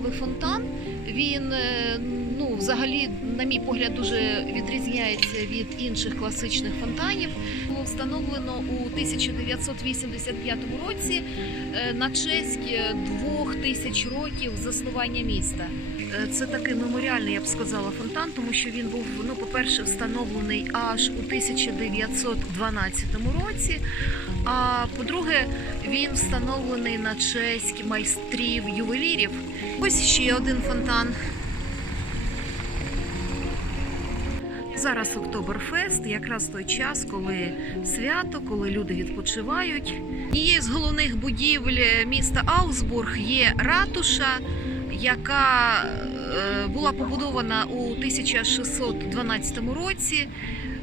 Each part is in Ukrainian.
цікавий фонтан. Він е, ну, взагалі, на мій погляд, дуже відрізняється від інших класичних фонтанів. Було встановлено у 1985 році е, на честь е, двох тисяч років заснування міста. Е, Це такий меморіальний, я б сказала, фонтан, тому що він був, ну, по-перше, встановлений аж у 1912 році. А по-друге, він встановлений на честь майстрів ювелірів. Ось ще один фонтан. Зараз Октоберфест, якраз той час, коли свято, коли люди відпочивають. Однією з головних будівель міста Аусбург є ратуша, яка е, була побудована у 1612 році.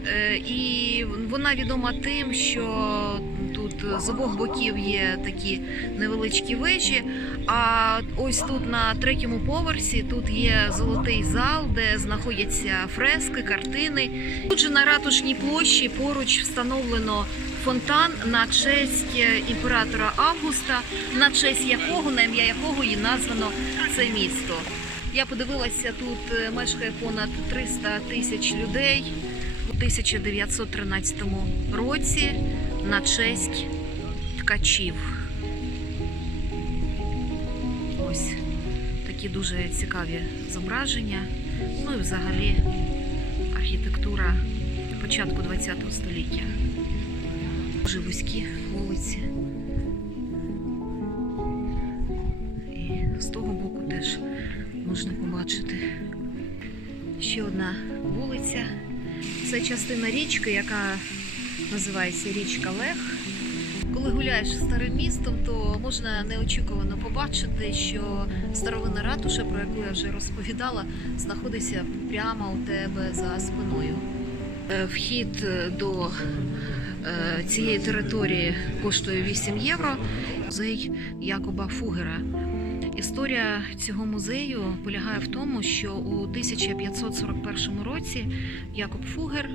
Е, І вона відома тим, що тут з обох боків є такі невеличкі вежі. А ось тут на третьому поверсі тут є золотий зал, де знаходяться фрески, картини. Тут же на ратушній площі поруч встановлено фонтан на честь е, імператора Августа, на честь якого, на ім'я якого і названо це місто. Я подивилася, тут е, мешкає понад 300 тисяч людей у 1913 році на честь ткачів. Ось такі дуже цікаві зображення. Ну і взагалі архітектура початку ХХ століття. Дуже вузькі вулиці. І з того боку теж можна побачити ще одна вулиця. Це частина річки, яка називається річка Лех. Коли гуляєш старим містом, то можна неочікувано побачити, що старовинна ратуша, про яку я вже розповідала, знаходиться прямо у тебе за спиною. Е, Вхід до цієї території коштує 8 євро. Музей Якоба Фугера. Історія цього музею полягає в тому, що у 1541 році Якоб Фугер,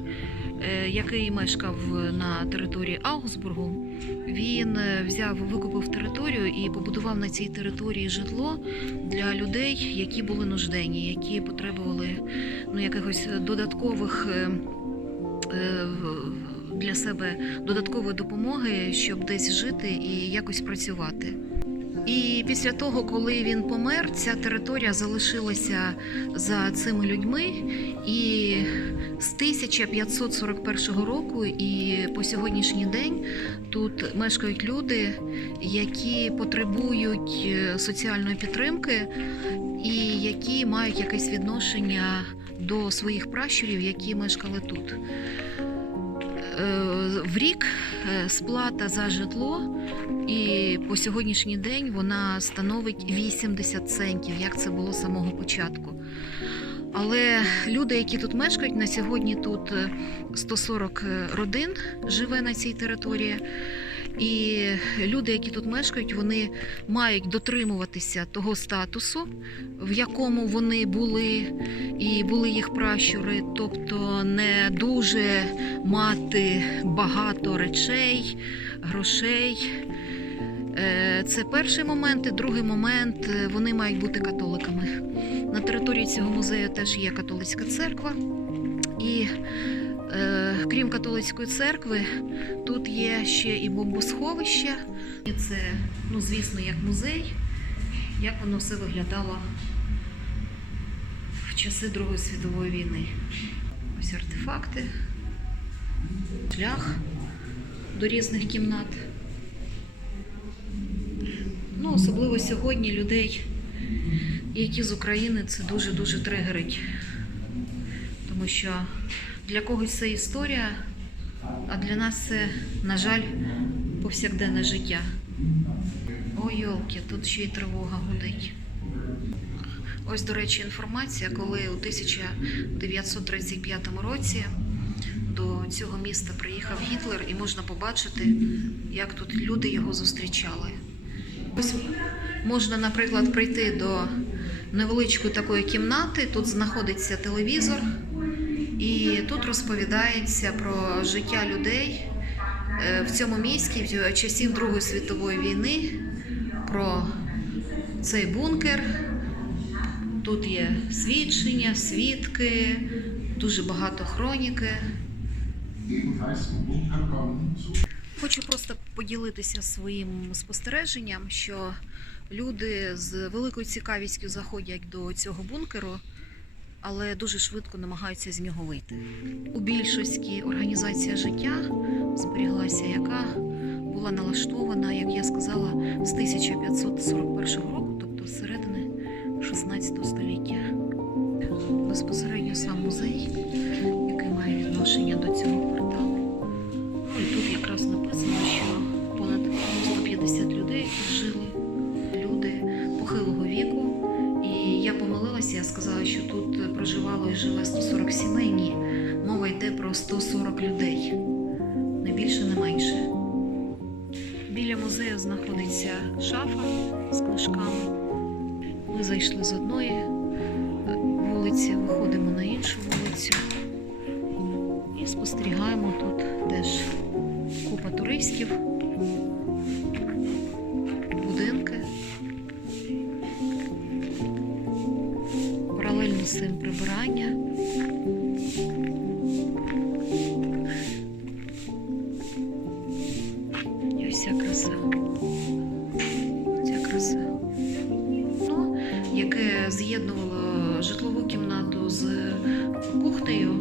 е, який мешкав на території Аугсбургу, він е, взяв, викупив територію і побудував на цій території житло для людей, які були нужденні, які потребували ну, якихось додаткових е, е, для себе додаткової допомоги, щоб десь жити і якось працювати. І після того, коли він помер, ця територія залишилася за цими людьми. І з 1541 року і по сьогоднішній день тут мешкають люди, які потребують е, соціальної підтримки і які мають якесь відношення до своїх пращурів, які мешкали тут. Е, В рік е, сплата за житло і по сьогоднішній день вона становить 80 центів, як це було з самого початку. Але люди, які тут мешкають, на сьогодні тут е, 140 родин живе на цій території. І люди, які тут мешкають, вони мають дотримуватися того статусу, в якому вони були, і були їх пращури, тобто не дуже мати багато речей, грошей. Е, Це перший момент. І другий момент е, вони мають бути католиками. На території цього музею теж є католицька церква. І крім католицької церкви, тут є ще і бомбосховище. І це, ну, звісно, як музей, як воно все виглядало в часи Другої світової війни. Ось артефакти, шлях до різних кімнат. Ну, особливо сьогодні людей, які з України це дуже-дуже тригерить. Тому що для когось це історія, а для нас це, на жаль, повсякденне життя. Ой, йолки, тут ще й тривога гудить. Ось, до речі, інформація, коли у 1935 році до цього міста приїхав Гітлер, і можна побачити, як тут люди його зустрічали. Ось можна, наприклад, прийти до невеличкої такої кімнати. Тут знаходиться телевізор, і тут розповідається про життя людей е, в цьому місті в часів Другої світової війни, про цей бункер, Тут є свідчення, свідки, дуже багато хроніки. Хочу просто поділитися своїм спостереженням, що люди з великою цікавістю заходять до цього бункеру, але дуже швидко намагаються з нього вийти. У більшості організація життя зберіглася, яка була налаштована, як я сказала, з 1541 року, тобто з середини 16 століття. Безпосередньо сам музей, який має відношення до цього що тут проживало і живе 140 сімей. Ні, мова йде про 140 людей, не більше, не менше. Біля музею знаходиться шафа з книжками. Ми зайшли з одної вулиці, виходимо на іншу вулицю і спостерігаємо тут теж купа туристів, прибирання. І ось ця краса. Ця краса. Ну, яке з'єднувало житлову кімнату з кухнею,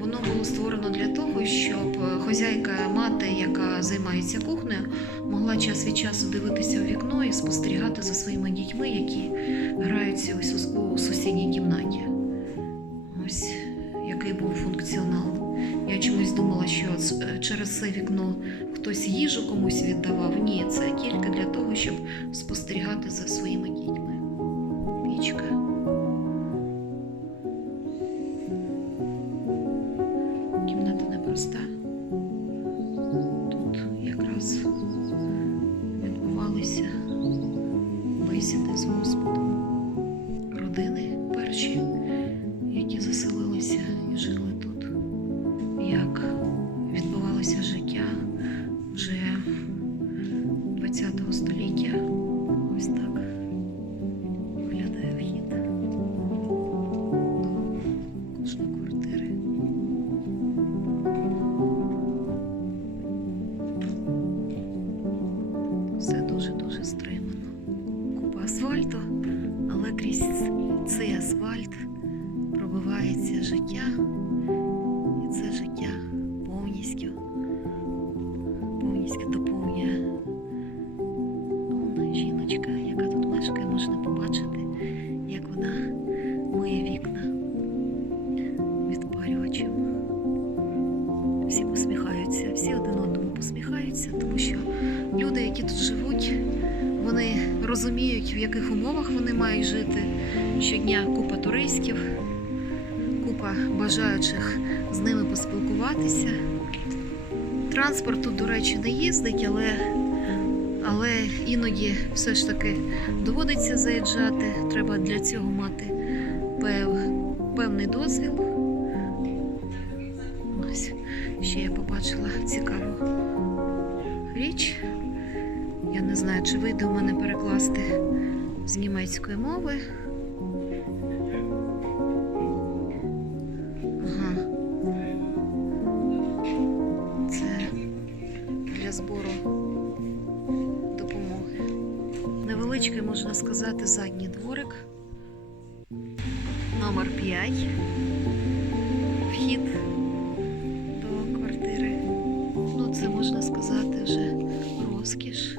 воно було створено для того, щоб хозяйка мати, яка займається кухнею, могла час від часу дивитися у вікно і спостерігати за своїми дітьми, які граються ось у- у сусідній кімнаті. Я думала, що через це вікно хтось їжу комусь віддавав. Ні, це тільки для того, щоб спостерігати за своїми дітьми. Життя вже 20 століття. Ось так виглядає вхід до кожної квартири. Все дуже-дуже стримано. Купа асфальту, але крізь цей асфальт пробивається життя. Які тут живуть, вони розуміють, в яких умовах вони мають жити. Щодня купа туристів, купа бажаючих з ними поспілкуватися. Транспорт тут, до речі, не їздить, але, але іноді все ж таки доводиться заїжджати. Треба для цього мати пев, певний дозвіл. Ось ще я побачила цікаву річ. Я не знаю, чи вийде у мене перекласти з німецької мови. Ага. Це для збору допомоги. Невеличкий, можна сказати, задній дворик. Номер 5. Вхід до квартири. Ну, це можна сказати вже розкіш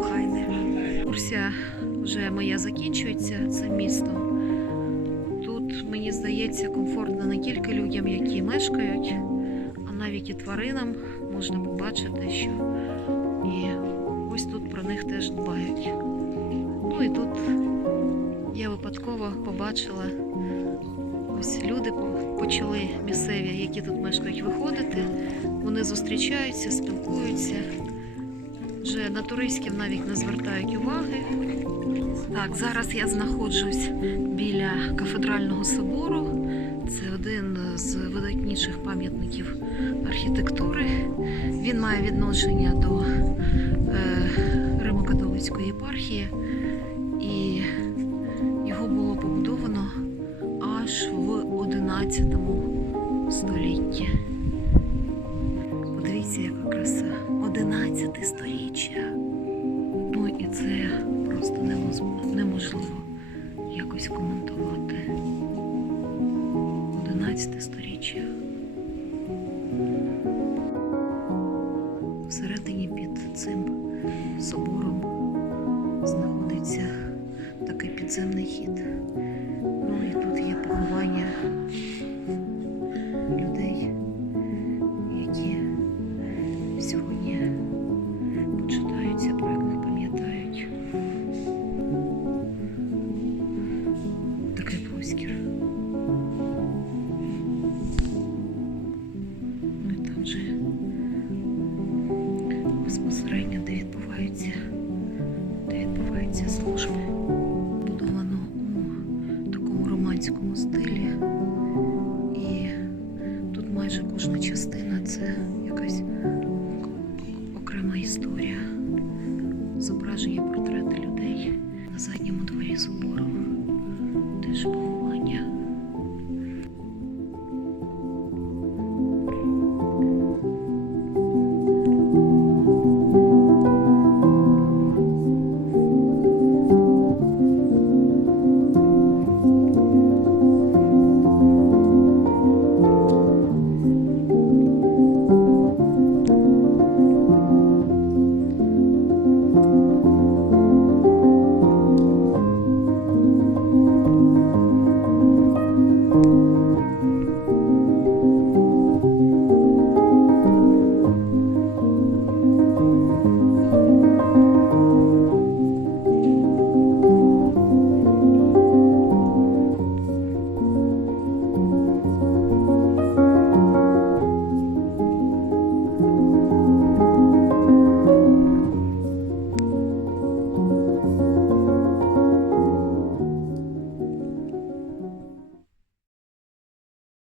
охайне. Екскурсія вже моя закінчується, це місто. Тут, мені здається, комфортно не тільки людям, які мешкають, а навіть і тваринам можна побачити, що і ось тут про них теж дбають. Ну і тут я випадково побачила, ось люди почали місцеві, які тут мешкають, виходити. Вони зустрічаються, спілкуються, вже на туристів навіть не звертають уваги. Так, зараз я знаходжусь біля кафедрального собору. Це один з видатніших пам'ятників архітектури. Він має відношення до е, Римо-католицької єпархії, і його було побудовано аж в 11 столітті. Сторіччя. Всередині під цим собором знаходиться такий підземний хід. історія. Зображення портрети людей на задньому дворі собору. Теж було.